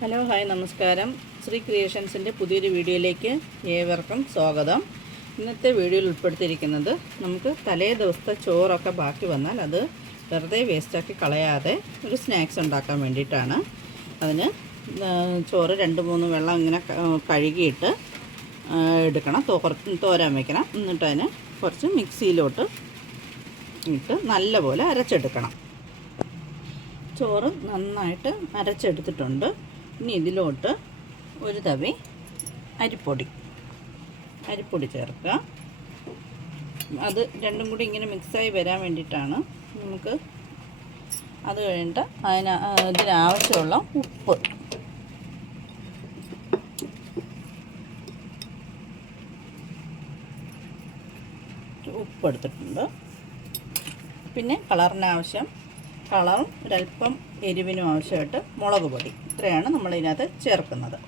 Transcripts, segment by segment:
Hello hi നമസ്കാരം. ശ്രീ ക്രിയേഷൻസിന്റെ പുതിയൊരു വീഡിയോയിലേക്ക് ഏവർക്കും സ്വാഗതം. ഇന്നത്തെ വീഡിയോയിൽ ഉൾപ്പെടുത്തിയിരിക്കുന്നത് നമുക്ക് തലേ ദിവസത്തെ ചോറൊക്കെ ബാക്കി വന്നാൽ അത് വെറുതെ വേസ്റ്റാക്കി കളയാതെ ഒരു സ്നാക്സ് ഉണ്ടാക്കാൻ വേണ്ടിയിട്ടാണ്. അതിന് ചോറ് രണ്ട് മൂന്ന് വെള്ളം ഇങ്ങനെ കഴുകിയിട്ട് എടുക്കണം. തോ കുറച്ച് തോരാൻ വയ്ക്കണം എന്നിട്ട് അതിന് കുറച്ച് മിക്സിയിലോട്ട് ഇട്ട് നല്ലപോലെ അരച്ചെടുക്കണം. ചോറ് നന്നായിട്ട് അരച്ചെടുത്തിട്ടുണ്ട്. ഇനി ഇതിലോട്ട് ഒരു തവി അരിപ്പൊടി. അരിപ്പൊടി ചേർക്കുക. അത് രണ്ടും കൂടി ഇങ്ങനെ മിക്സായി വരാൻ വേണ്ടിയിട്ടാണ് നമുക്ക് അത് കഴിഞ്ഞിട്ട് അതിന് ഇതിനാവശ്യമുള്ള ഉപ്പ്. ഉപ്പ് എടുത്തിട്ടുണ്ട് പിന്നെ കളറിനാവശ്യം കളറും ഒരല്പം എരിവിനും ആവശ്യമായിട്ട് മുളക് പൊടി. ഇത്രയാണ് നമ്മൾ ഇതിനകത്ത് ചേർക്കുന്നത്.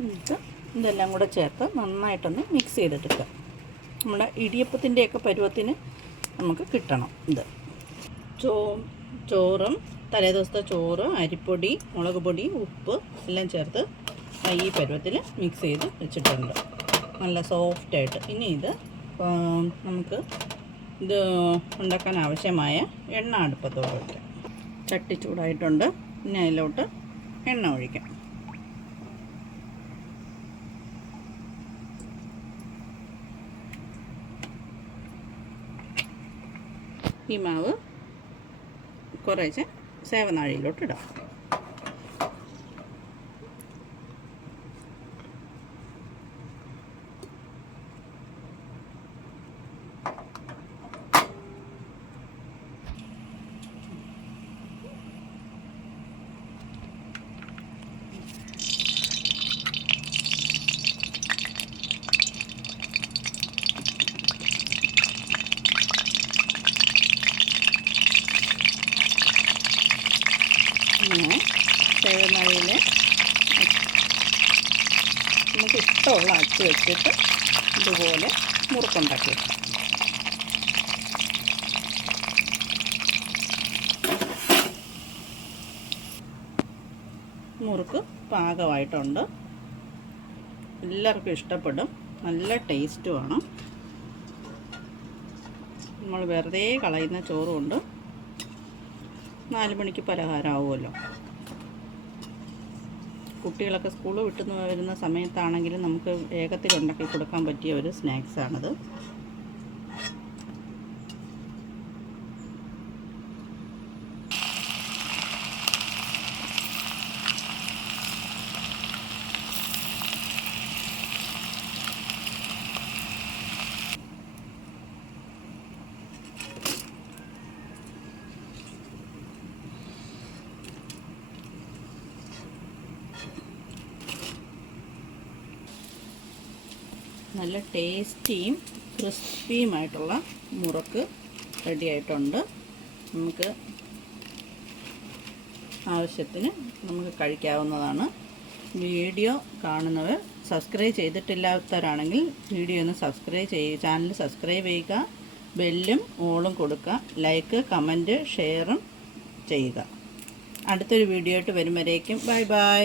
എന്നിട്ട് ഇതെല്ലാം കൂടെ ചേർത്ത് നന്നായിട്ടൊന്ന് മിക്സ് ചെയ്തെടുക്കുക. നമ്മുടെ ഇടിയപ്പത്തിന്റെയൊക്കെ പരുവത്തിന് നമുക്ക് കിട്ടണം ഇത്. ചോ ചോറും തലേ ദിവസത്തെ ചോറ് അരിപ്പൊടി മുളക് പൊടി ഉപ്പ് എല്ലാം ചേർത്ത് ഈ പരുവത്തിൽ മിക്സ് ചെയ്ത് വെച്ചിട്ടുണ്ട്. നല്ല സോഫ്റ്റായിട്ട് ഇനി ഇത് നമുക്ക് ഇത് ഉണ്ടാക്കാൻ ആവശ്യമായ എണ്ണ അടുപ്പത്തോട് വയ്ക്കാം ചട്ടി ചൂടായിട്ടുണ്ട്. ഇനി അതിലോട്ട് എണ്ണ ഒഴിക്കാം. ഈ മാവ് കുറേശ്ശെ സേവനാഴിയിലോട്ട് ഇടാം ഇങ്ങനെ സേവനാഴിയിൽ ഇഷ്ടമുള്ള അച്ച് വെച്ചിട്ട് ഇതുപോലെ മുറുക്കുണ്ടാക്കി മുറുക്ക് പാകമായിട്ടുണ്ട്. എല്ലാവർക്കും ഇഷ്ടപ്പെടും. നല്ല ടേസ്റ്റുമാണ് നമ്മൾ വെറുതെ കളയുന്ന ചോറുകൊണ്ട് നാല് മണിക്ക് പലഹാരമാവുമല്ലോ. കുട്ടികളൊക്കെ സ്കൂൾ വിട്ടു വരുന്ന സമയത്താണെങ്കിലും നമുക്ക് വേഗത്തിൽ ഉണ്ടാക്കി കൊടുക്കാൻ പറ്റിയ ഒരു സ്നാക്സാണിത്. നല്ല ടേസ്റ്റിയും ക്രിസ്പിയുമായിട്ടുള്ള മുറുക്ക് റെഡിയായിട്ടുണ്ട്. നമുക്ക് ആവശ്യത്തിന് നമുക്ക് കഴിക്കാവുന്നതാണ്. വീഡിയോ കാണുന്നവർ സബ്സ്ക്രൈബ് ചെയ്തിട്ടില്ലാത്തവരാണെങ്കിൽ വീഡിയോ ഒന്ന് സബ്സ്ക്രൈബ് ചെയ്യുക ചാനൽ സബ്സ്ക്രൈബ് ചെയ്യുക ബെല്ലും ഓളും കൊടുക്കുക ലൈക്ക് കമന്റ് ഷെയറും ചെയ്യുക. അടുത്തൊരു വീഡിയോ ആയിട്ട് വരും ബൈ ബൈ.